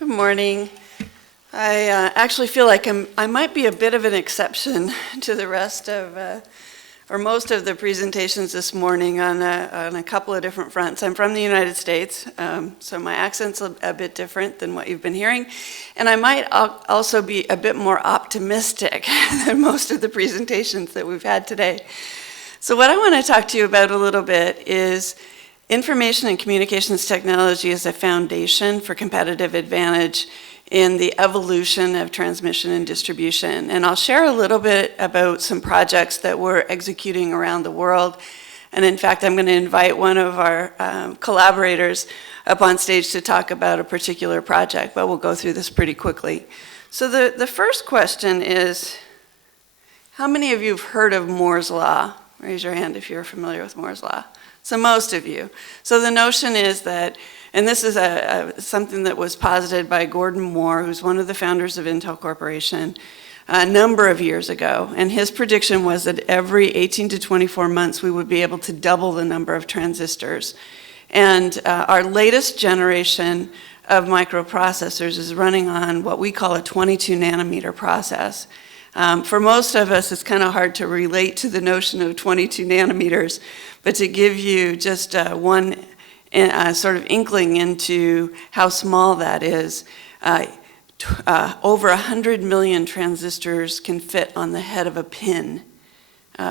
Good morning. I actually feel like I might be a bit of an exception to the rest of, or most of the presentations this morning on a couple of different fronts. I'm from the United States, so my accent's a bit different than what you've been hearing. And I might also be a bit more optimistic than most of the presentations that we've had today. So what I want to talk to you about a little bit is information and communications technology as a foundation for competitive advantage in the evolution of transmission and distribution. And I'll share a little bit about some projects that we're executing around the world. And in fact, I'm going to invite one of our collaborators up on stage to talk about a particular project, but we'll go through this pretty quickly. So the first question is, how many of you have heard of Moore's Law? Raise your hand if you're familiar with Moore's Law. So most of you. So the notion is that, and this is something that was posited by Gordon Moore, who's one of the founders of Intel Corporation, a number of years ago. And his prediction was that every 18 to 24 months we would be able to double the number of transistors. And our latest generation of microprocessors is running on what we call a 22 nanometer process. For most of us, it's kind of hard to relate to the notion of 22 nanometers, but to give you just one sort of inkling into how small that is, over 100 million transistors can fit on the head of a pin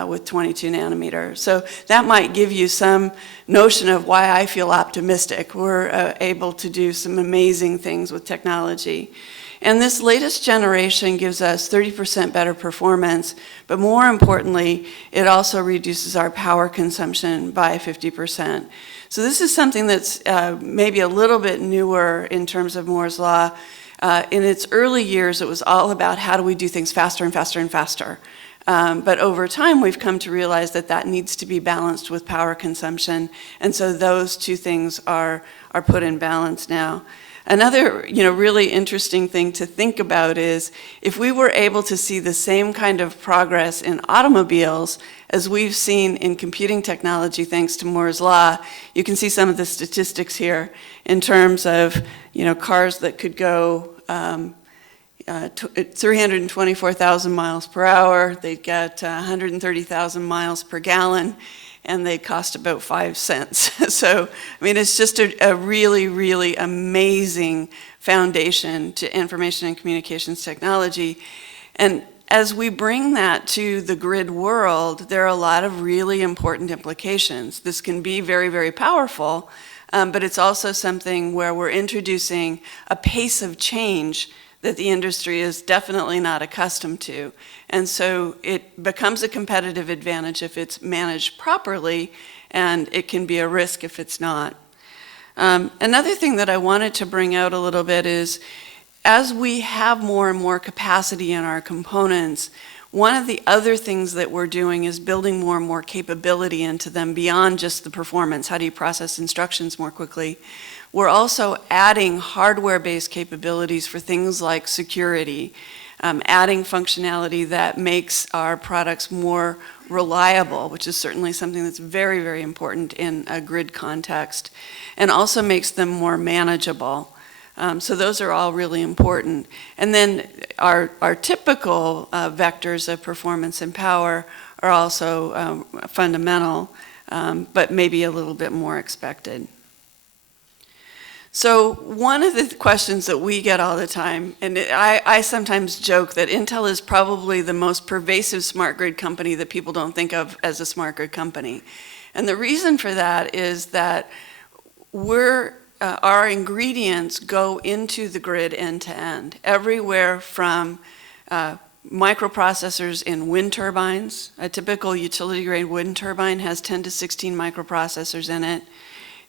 with 22 nanometer. So that might give you some notion of why I feel optimistic. We're able to do some amazing things with technology. And this latest generation gives us 30% better performance, but more importantly, it also reduces our power consumption by 50%. So this is something that's maybe a little bit newer in terms of Moore's Law. In its early years, it was all about how do we do things faster and faster and faster. But over time, we've come to realize that that needs to be balanced with power consumption. And so those two things are put in balance now. Another, really interesting thing to think about is if we were able to see the same kind of progress in automobiles as we've seen in computing technology thanks to Moore's Law, you can see some of the statistics here in terms of, cars that could go 324,000 miles per hour, they'd get 130,000 miles per gallon, and they cost about 5 cents. So, it's just a really, really amazing foundation to information and communications technology. And as we bring that to the grid world, there are a lot of really important implications. This can be very, very powerful, but it's also something where we're introducing a pace of change that the industry is definitely not accustomed to. And so it becomes a competitive advantage if it's managed properly, and it can be a risk if it's not. Another thing that I wanted to bring out a little bit is, as we have more and more capacity in our components, one of the other things that we're doing is building more and more capability into them beyond just the performance. How do you process instructions more quickly? We're also adding hardware-based capabilities for things like security, adding functionality that makes our products more reliable, which is certainly something that's very, very important in a grid context, and also makes them more manageable. So those are all really important. And then our typical vectors of performance and power are also fundamental, but maybe a little bit more expected. So one of the questions that we get all the time, and I sometimes joke that Intel is probably the most pervasive smart grid company that people don't think of as a smart grid company. And the reason for that is that our ingredients go into the grid end to end, everywhere from microprocessors in wind turbines. A typical utility grade wind turbine has 10 to 16 microprocessors in it.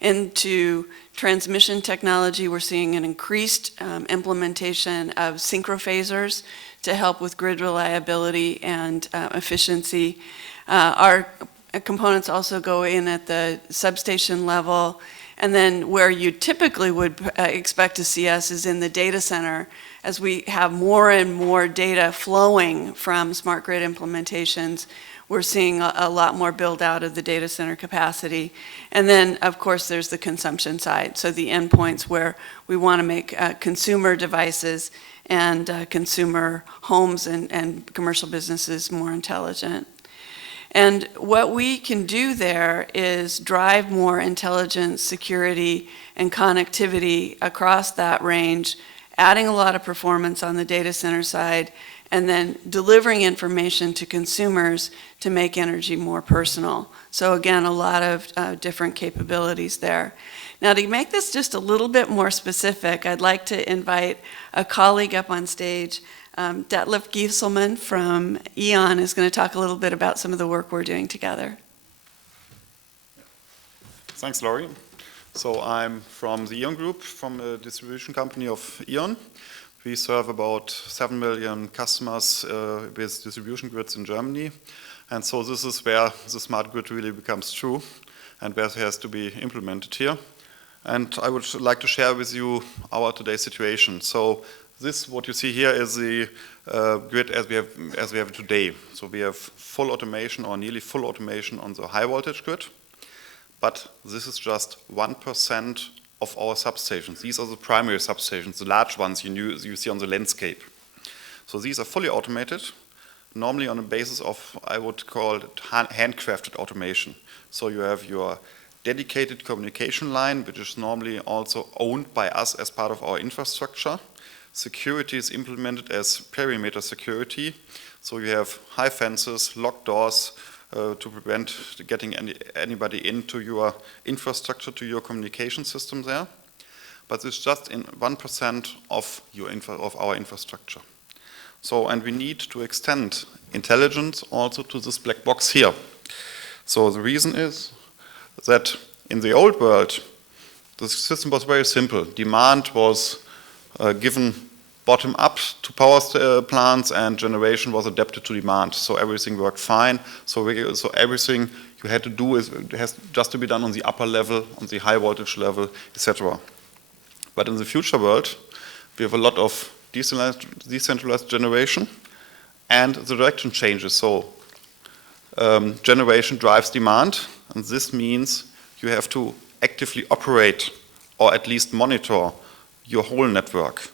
Into transmission technology, we're seeing an increased implementation of synchrophasers to help with grid reliability and efficiency. Our components also go in at the substation level, and then where you typically would expect to see us is in the data center, as we have more and more data flowing from smart grid implementations. we're seeing a lot more build out of the data center capacity. And then, of course, there's the consumption side. So the endpoints where we want to make consumer devices and consumer homes and commercial businesses more intelligent. And what we can do there is drive more intelligence, security, and connectivity across that range, adding a lot of performance on the data center side, and then delivering information to consumers to make energy more personal. So again, a lot of different capabilities there. Now, to make this just a little bit more specific, I'd like to invite a colleague up on stage. Detlef Gieselman from E.ON is going to talk a little bit about some of the work we're doing together. Thanks, Lorie. So I'm from the E.ON Group, from the distribution company of E.ON. We serve about 7 million customers with distribution grids in Germany. And so this is where the smart grid really becomes true and where it has to be implemented here. And I would like to share with you our today's situation. So this, what you see here, is the grid as we have it today. So we have full automation or nearly full automation on the high voltage grid, but this is just 1% of our substations. These are the primary substations, the large ones you see on the landscape. So these are fully automated, normally on a basis of, I would call it, handcrafted automation. So you have your dedicated communication line, which is normally also owned by us as part of our infrastructure. Security is implemented as perimeter security, so you have high fences, locked doors to prevent getting anybody into your infrastructure, to your communication system there. But it's just in 1% of our infrastructure. So, and we need to extend intelligence also to this black box here. So the reason is that in the old world, the system was very simple. Demand was given bottom up to power plants, and generation was adapted to demand. So everything worked fine. So everything you had to do has just to be done on the upper level, on the high voltage level, etc. But in the future world, we have a lot of decentralized generation, and the direction changes. So generation drives demand, and this means you have to actively operate or at least monitor your whole network.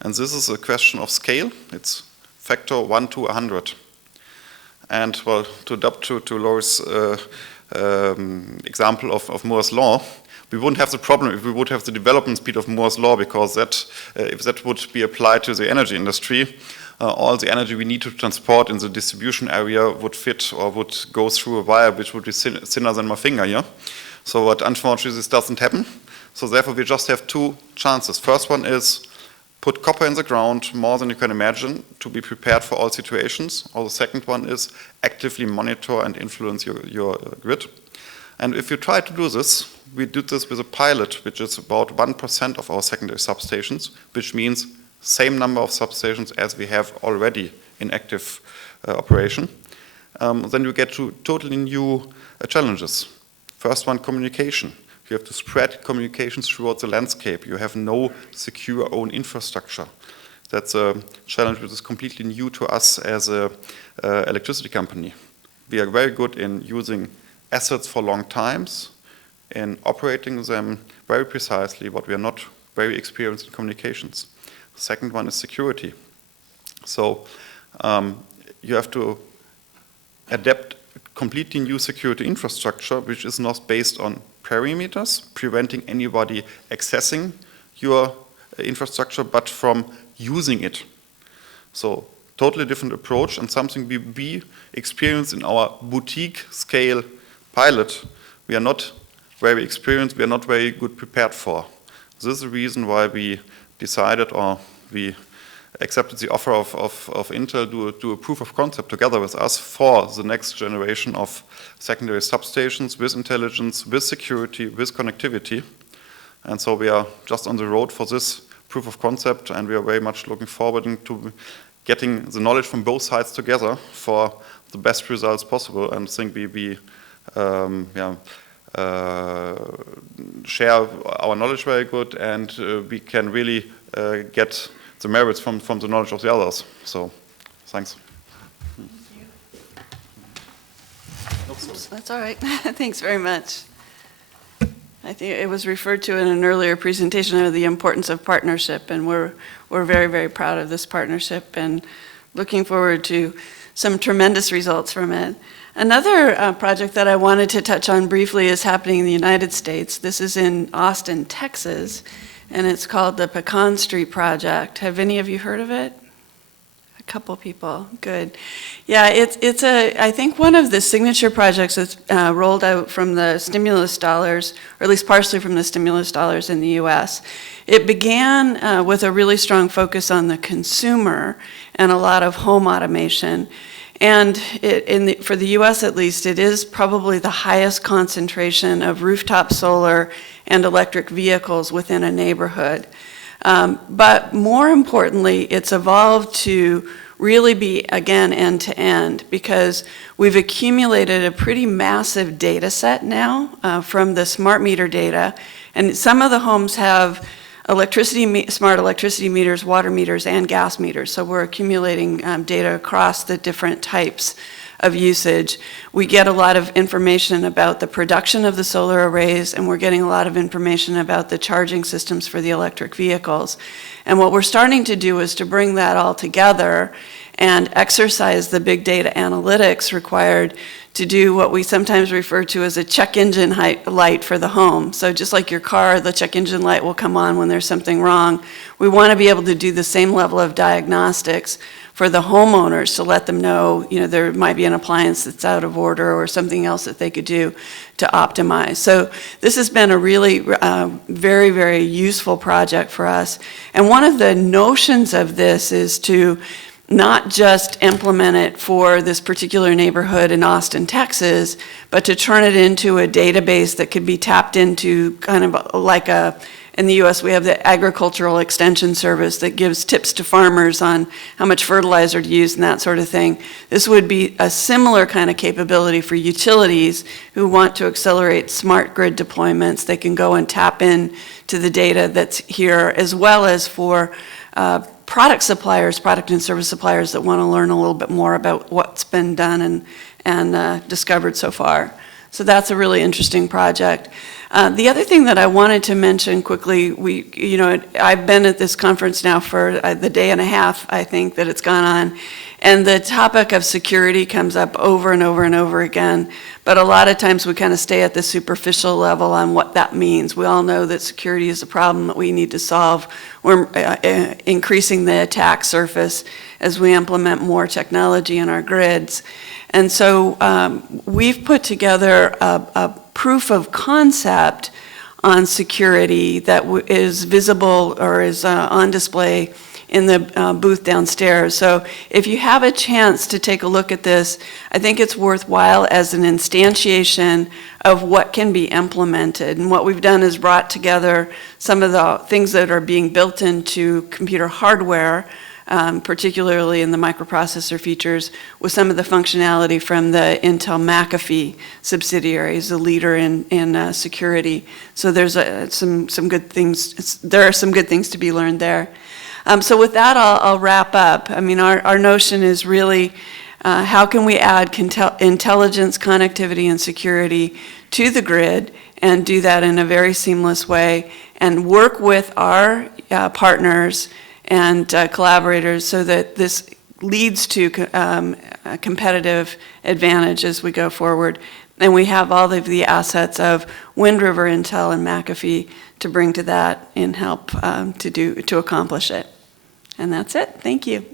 And this is a question of scale. It's factor 1 to 100. And well, to adapt to Lorie's example of Moore's law, we wouldn't have the problem if we would have the development speed of Moore's law, because that, if that would be applied to the energy industry, all the energy we need to transport in the distribution area would fit or would go through a wire which would be thinner than my finger here. So, but unfortunately this doesn't happen. So therefore we just have two chances. First one is put copper in the ground more than you can imagine to be prepared for all situations. Or the second one is actively monitor and influence your grid. And if you try to do this, we did this with a pilot, which is about 1% of our secondary substations, which means same number of substations as we have already in active operation. Then you get to totally new challenges. First one, communication. You have to spread communications throughout the landscape. You have no secure own infrastructure. That's a challenge which is completely new to us as an electricity company. We are very good in using assets for long times, in operating them very precisely, but we are not very experienced in communications. The second one is security. So you have to adapt completely new security infrastructure, which is not based on perimeters, preventing anybody accessing your infrastructure, but from using it. So totally different approach, and something we experience in our boutique scale pilot. We are not very experienced, we are not very good prepared for. This is the reason why we decided, or we accepted the offer of Intel to do a proof of concept together with us for the next generation of secondary substations with intelligence, with security, with connectivity. And so we are just on the road for this proof of concept, and we are very much looking forward to getting the knowledge from both sides together for the best results possible. And I think we share our knowledge very good, and we can really get the merits from the knowledge of the others. So, thanks. Oops, that's all right. Thanks very much. I think it was referred to in an earlier presentation of the importance of partnership, and we're very, very proud of this partnership and looking forward to some tremendous results from it. Another project that I wanted to touch on briefly is happening in the United States. This is in Austin, Texas, and it's called the Pecan Street Project. Have any of you heard of it? A couple people, good. Yeah, it's I think one of the signature projects that's rolled out from the stimulus dollars, or at least partially from the stimulus dollars in the US. It began with a really strong focus on the consumer and a lot of home automation. And for the US at least, it is probably the highest concentration of rooftop solar and electric vehicles within a neighborhood. But more importantly, it's evolved to really be, again, end-to-end, because we've accumulated a pretty massive data set now from the smart meter data. And some of the homes have smart electricity meters, water meters, and gas meters. So we're accumulating data across the different types of usage. We get a lot of information about the production of the solar arrays, and we're getting a lot of information about the charging systems for the electric vehicles. And what we're starting to do is to bring that all together and exercise the big data analytics required to do what we sometimes refer to as a check engine light for the home. So just like your car, the check engine light will come on when there's something wrong. We want to be able to do the same level of diagnostics for the homeowners to let them know, there might be an appliance that's out of order or something else that they could do to optimize. So this has been a really very, very useful project for us. And one of the notions of this is to not just implement it for this particular neighborhood in Austin, Texas, but to turn it into a database that could be tapped into kind of like in the US we have the Agricultural Extension Service that gives tips to farmers on how much fertilizer to use and that sort of thing. This would be a similar kind of capability for utilities who want to accelerate smart grid deployments. They can go and tap in to the data that's here, as well as for product and service suppliers that want to learn a little bit more about what's been done and discovered so far. So that's a really interesting project. The other thing that I wanted to mention quickly, I've been at this conference now for the day and a half, I think, that it's gone on, and the topic of security comes up over and over and over again, but a lot of times we kind of stay at the superficial level on what that means. We all know that security is a problem that we need to solve. We're increasing the attack surface as we implement more technology in our grids. And so we've put together a proof of concept on security that is visible or is on display in the booth downstairs. So if you have a chance to take a look at this, I think it's worthwhile as an instantiation of what can be implemented. And what we've done is brought together some of the things that are being built into computer hardware, particularly in the microprocessor features, with some of the functionality from the Intel McAfee subsidiaries, the leader in security. So there's some good things. There are some good things to be learned there. So with that, I'll wrap up. I mean, our notion is really how can we add intelligence, connectivity, and security to the grid and do that in a very seamless way and work with our partners and collaborators so that this leads to a competitive advantage as we go forward. And we have all of the assets of Wind River, Intel, and McAfee to bring to that and help to accomplish it. And that's it. Thank you.